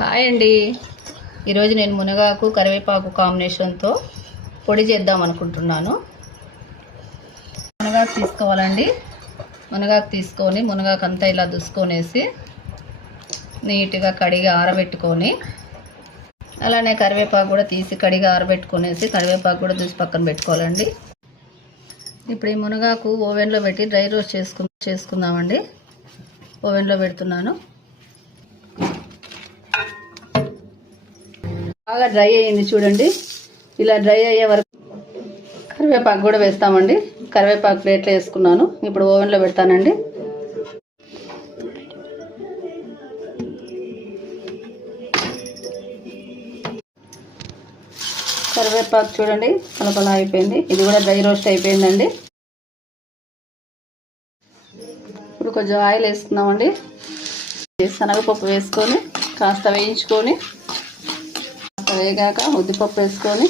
Hi అండి. ఈరోజు నేను మునగాకు కరివేపాకు కాంబినేషన్తో పొడి చేద్దాం అనుకుంటున్నాను. మునగాకు తీసుకోవాలండి. మునగాకు తీసుకొని మునగాకు అంతా ఇలా దుసుకొనేసి నీట్గా కడిగి ఆరబెట్టుకొని, అలానే కరివేపాకు కూడా తీసి కడిగి ఆరబెట్టుకొనేసి కరివేపాకు కూడా తీసి పక్కన పెట్టుకోవాలండి. ఇప్పుడు ఈ మునగాకు ఓవెన్లో పెట్టి డ్రై రోస్ట్ చేసుకుందామండి. ఓవెన్లో పెడుతున్నాను. బాగా డ్రై అయ్యింది చూడండి. ఇలా డ్రై అయ్యే వరకు కరివేపాకు కూడా వేస్తామండి. కరివేపాకు ప్లేట్లో వేసుకున్నాను. ఇప్పుడు ఓవెన్లో పెడతానండి. కరివేపాకు చూడండి కలపలా అయిపోయింది. ఇది కూడా డ్రై రోస్ట్ అయిపోయిందండి. ఇప్పుడు కొంచెం ఆయిల్ వేసుకుందామండి. శనగపప్పు వేసుకొని కాస్త వేయించుకొని, వేగాక ఉద్దిపప్పు వేసుకొని,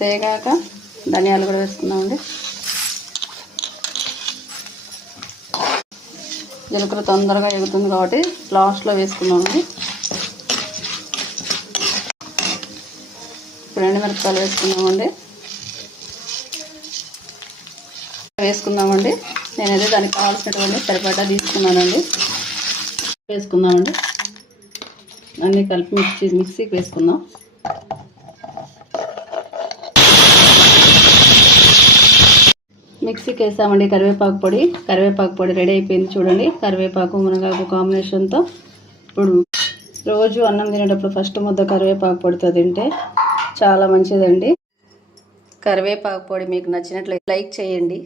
వేగాక ధనియాలు కూడా వేసుకుందామండి. జీలకర్ర తొందరగా ఎగుతుంది కాబట్టి లాస్ట్లో వేసుకుందామండి. ఇప్పుడు ఎండుమిరపకాయలు వేసుకుందామండి. నేనైతే దానికి కావాల్సినటువంటి సరిపడా తీసుకున్నానండి. వేసుకుందామండి. అన్నీ కలిపి మిక్సీకి వేసుకుందాం. మిక్సీకి వేసామండి కరివేపాకు పొడి రెడీ అయిపోయింది చూడండి. కరివేపాకు మునగాకు కాంబినేషన్తో ఇప్పుడు రోజు అన్నం తినేటప్పుడు ఫస్ట్ ముద్ద కరివేపాకు పొడితో తింటే చాలా మంచిదండి. కరివేపాకు పొడి మీకు నచ్చినట్లయితే లైక్ చేయండి.